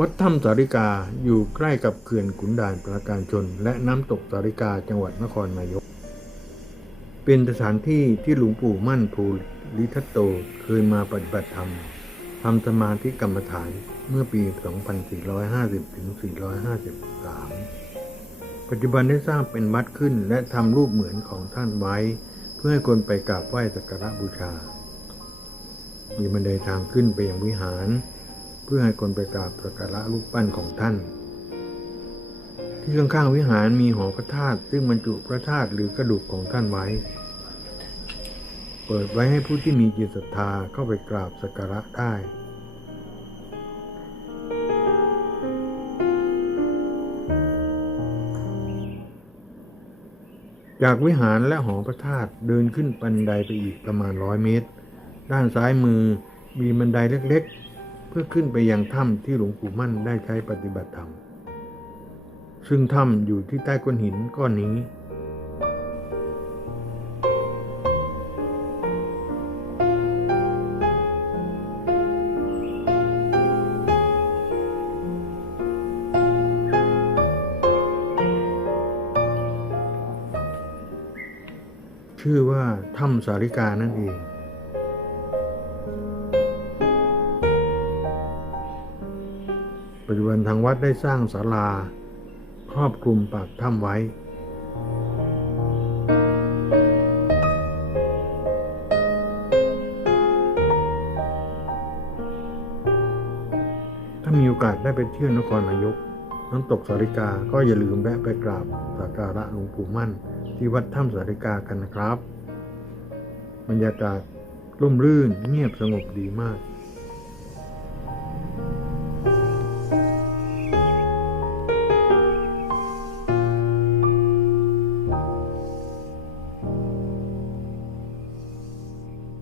วัดถ้ำสาริกาอยู่ใกล้กับเขื่อนขุนด่านปราการชน และน้ำตกสาริกาจังหวัดนครนายก เป็นสถานที่ที่หลวงปู่มั่นภูริทัตโตเคยมาปฏิบัติธรรมทำสมาธิกรรมฐานเมื่อปี 2450 ถึง 453 ปัจจุบันได้สร้างเป็นวัดขึ้นและทำรูปเหมือนของท่านไว้ เพื่อให้คนไปกราบไหว้สักการะบูชา มีบันไดทางขึ้นไปยังวิหาร เพื่อให้คนไปกราบสักการะรูปปั้นของท่าน ที่ข้างๆวิหารมีหอพระธาตุซึ่งบรรจุพระธาตุหรือกระดูกของท่านไว้ เปิดไว้ให้ผู้ที่มีจิตศรัทธาเข้าไปกราบสักการะได้จากวิหารและหอพระธาตุเดินขึ้นบันไดไปอีกประมาณร้อยเมตร ด้านซ้ายมือมีบันไดเล็ก พื่อขึ้นไปยังถ้ำที่หลวงปู่มั่นได้ใช้ปฏิบัติธรรม ซึ่งถ้ำอยู่ที่ใต้ก้อนหินก้อนนี้ ชื่อว่าถ้ำสาริกานั่นเอง ปัจจุบันทางวัดได้สร้างศาลา ครอบคลุมปากถ้ำไว้ ถ้ามีโอกาสได้ไปเที่ยวนครนายกน้ำตกสาริกาก็อย่าลืมแวะไปกราบสักการะหลวงปู่มั่น ที่วัดถ้ำสาริกากันนะครับ บรรยากาศร่มรื่นเงียบสงบดีมาก